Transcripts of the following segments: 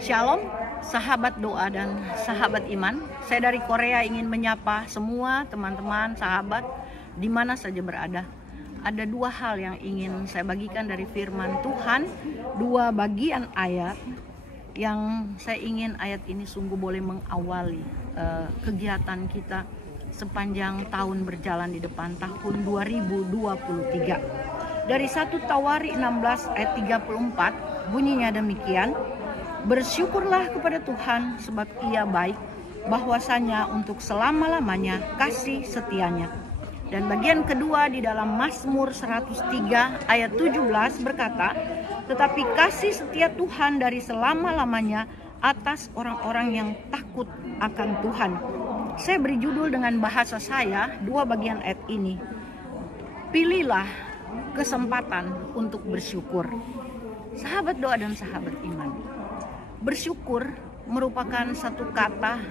Shalom, sahabat doa dan sahabat iman. Saya dari Korea ingin menyapa semua teman-teman, sahabat di mana saja berada. Ada dua hal yang ingin saya bagikan dari firman Tuhan, dua bagian ayat yang saya ingin ayat ini sungguh boleh mengawali kegiatan kita sepanjang tahun berjalan di depan tahun 2023. Dari 1 Tawari 16 ayat 34 bunyinya demikian. Bersyukurlah kepada Tuhan sebab Ia baik, bahwasanya untuk selama-lamanya kasih setianya. Dan bagian kedua di dalam Mazmur 103 ayat 17 berkata, tetapi kasih setia Tuhan dari selama-lamanya atas orang-orang yang takut akan Tuhan. Saya beri judul dengan bahasa saya dua bagian ayat ini. Pilihlah kesempatan untuk bersyukur. Sahabat doa dan sahabat iman, bersyukur merupakan satu kata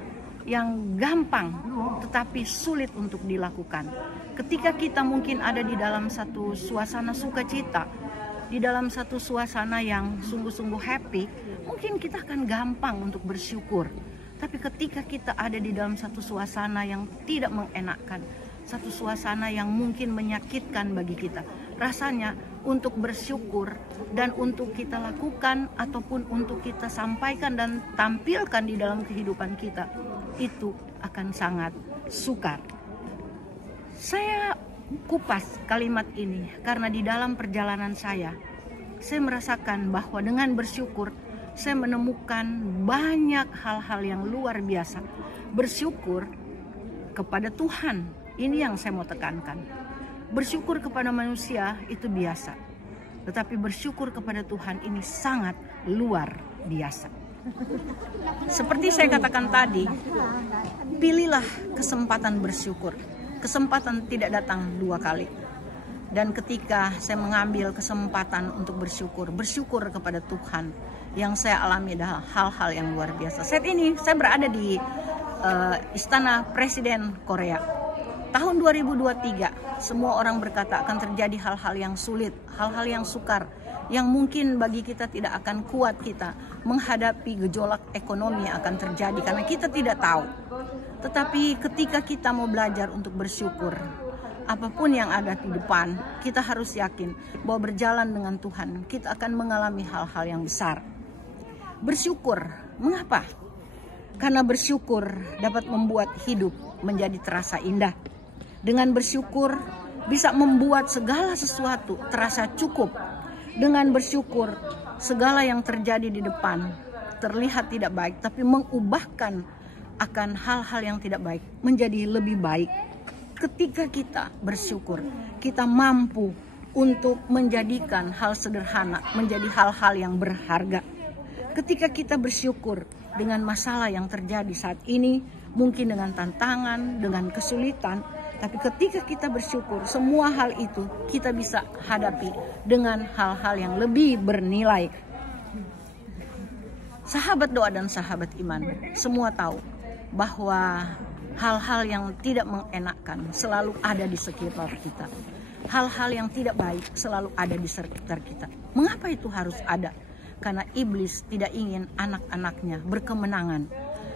yang gampang tetapi sulit untuk dilakukan. Ketika kita mungkin ada di dalam satu suasana sukacita, di dalam satu suasana yang sungguh-sungguh happy, mungkin kita akan gampang untuk bersyukur. Tapi ketika kita ada di dalam satu suasana yang tidak mengenakan, satu suasana yang mungkin menyakitkan bagi kita, rasanya untuk bersyukur dan untuk kita lakukan ataupun untuk kita sampaikan dan tampilkan di dalam kehidupan kita, itu akan sangat sukar. Saya kupas kalimat ini karena di dalam perjalanan saya merasakan bahwa dengan bersyukur saya menemukan banyak hal-hal yang luar biasa. Bersyukur kepada Tuhan, ini yang saya mau tekankan. Bersyukur kepada manusia itu biasa, tetapi bersyukur kepada Tuhan ini sangat luar biasa. Seperti saya katakan tadi, pilihlah kesempatan bersyukur. Kesempatan tidak datang dua kali. Dan ketika saya mengambil kesempatan untuk bersyukur kepada Tuhan, yang saya alami adalah hal-hal yang luar biasa. Saat ini saya berada di Istana Presiden Korea. Tahun 2023, semua orang berkata akan terjadi hal-hal yang sulit, hal-hal yang sukar, yang mungkin bagi kita tidak akan kuat kita menghadapi gejolak ekonomi yang akan terjadi karena kita tidak tahu. Tetapi ketika kita mau belajar untuk bersyukur, apapun yang ada di depan, kita harus yakin bahwa berjalan dengan Tuhan, kita akan mengalami hal-hal yang besar. Bersyukur, mengapa? Karena bersyukur dapat membuat hidup menjadi terasa indah. Dengan bersyukur bisa membuat segala sesuatu terasa cukup. Dengan bersyukur segala yang terjadi di depan terlihat tidak baik, tapi mengubahkan akan hal-hal yang tidak baik menjadi lebih baik. Ketika kita bersyukur, kita mampu untuk menjadikan hal sederhana menjadi hal-hal yang berharga. Ketika kita bersyukur dengan masalah yang terjadi saat ini, mungkin dengan tantangan, dengan kesulitan, tapi ketika kita bersyukur, semua hal itu kita bisa hadapi dengan hal-hal yang lebih bernilai. Sahabat doa dan sahabat iman, semua tahu bahwa hal-hal yang tidak mengenakan selalu ada di sekitar kita. Hal-hal yang tidak baik selalu ada di sekitar kita. Mengapa itu harus ada? Karena iblis tidak ingin anak-anaknya berkemenangan.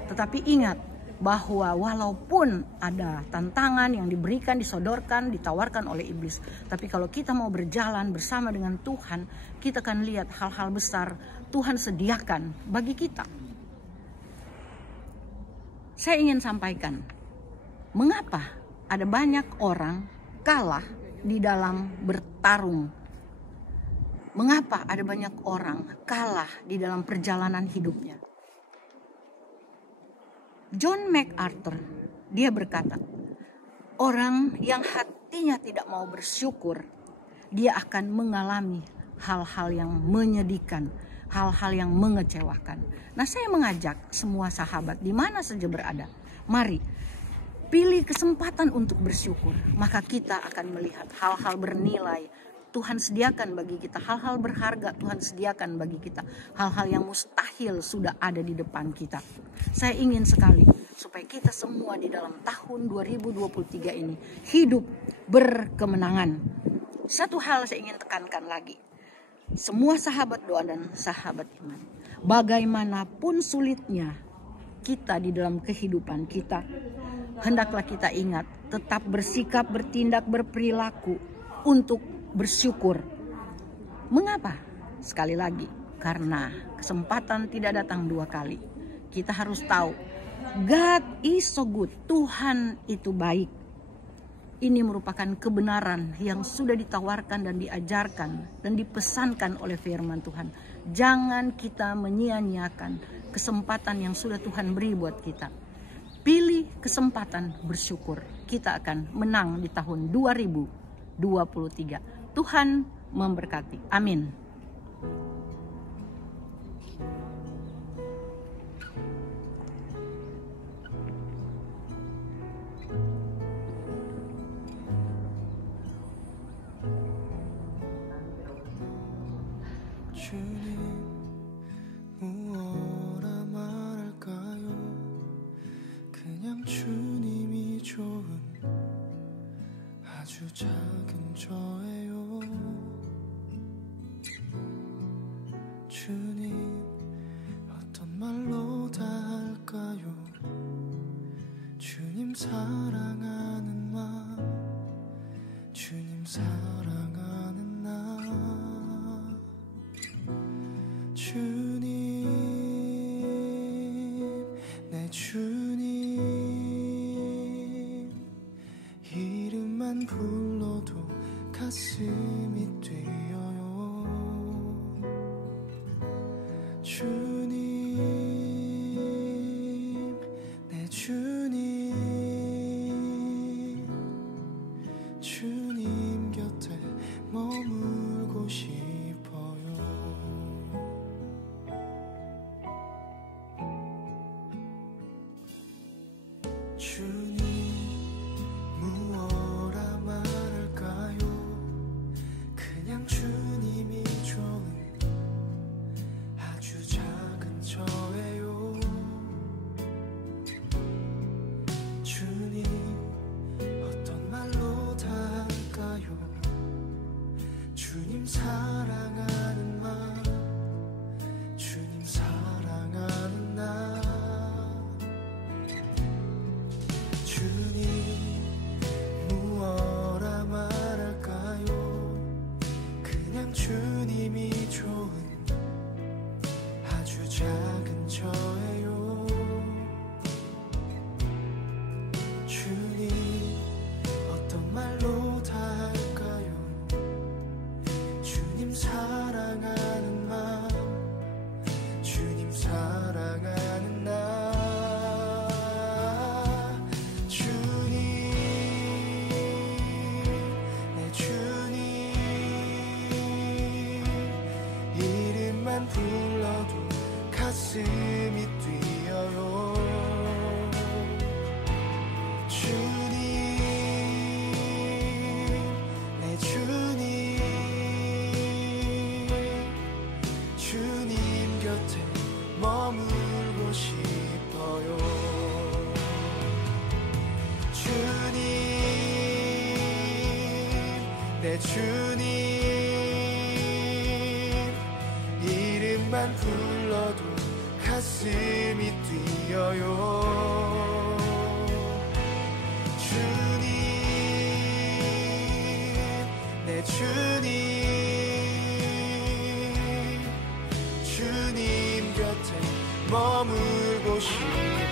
Tetapi ingat bahwa walaupun ada tantangan yang diberikan, disodorkan, ditawarkan oleh iblis, tapi kalau kita mau berjalan bersama dengan Tuhan, kita akan lihat hal-hal besar Tuhan sediakan bagi kita. Saya ingin sampaikan, mengapa ada banyak orang kalah di dalam bertarung? Mengapa ada banyak orang kalah di dalam perjalanan hidupnya? John MacArthur, dia berkata, orang yang hatinya tidak mau bersyukur, dia akan mengalami hal-hal yang menyedihkan, hal-hal yang mengecewakan. Nah, saya mengajak semua sahabat di mana saja berada, mari pilih kesempatan untuk bersyukur, maka kita akan melihat hal-hal bernilai Tuhan sediakan bagi kita, hal-hal berharga Tuhan sediakan bagi kita, hal-hal yang mustahil sudah ada di depan kita. Saya ingin sekali supaya kita semua di dalam tahun 2023 ini hidup berkemenangan. Satu hal saya ingin tekankan lagi, semua sahabat doa dan sahabat iman, Bagaimanapun sulitnya kita di dalam kehidupan kita, hendaklah kita ingat tetap bersikap, bertindak, berperilaku untuk bersyukur. Mengapa? Sekali lagi, karena kesempatan tidak datang dua kali. Kita harus tahu, God is so good. Tuhan itu baik. Ini merupakan kebenaran yang sudah ditawarkan dan diajarkan dan dipesankan oleh firman Tuhan. Jangan kita menyia-nyiakan kesempatan yang sudah Tuhan beri buat kita. Pilih kesempatan bersyukur. Kita akan menang di tahun 2023. Tuhan memberkati. Amin. 주님 무엇라 말할까요? 그냥 주님이 좋은 아주 작은 저예요. 주님 어떤 말로 다 할까요? 주님 사랑하는 마음, 주님 사랑하는 나. 주님, 내 주님, 이름만 불러도 가슴이 뛰어요. 주님, 내 주님, 주님 곁에 머물고 싶어요. 주님 무엇라 말할까요? 그냥 주님이 좋은 아주 작은 저예요. 주님 어떤 말로 다 할까요? 주님 사랑하는 마음, 주님 사랑하는 나. 주님 무엇라 말할까요? 그냥 주님이 좋은 아주 작은 저예요. 주님 어떤 말로 다 할까요? 주님 사랑하는 마음, 주님 사랑하는 나. 불러도 가슴이 뛰어요. 주님, 내 주님, 주님 곁에 머물고 싶어요. 주님, 내 주님, 이름만 불러도 가슴이 뛰어요. 주님, 내 주님, 주님 곁에 머물고 싶어요.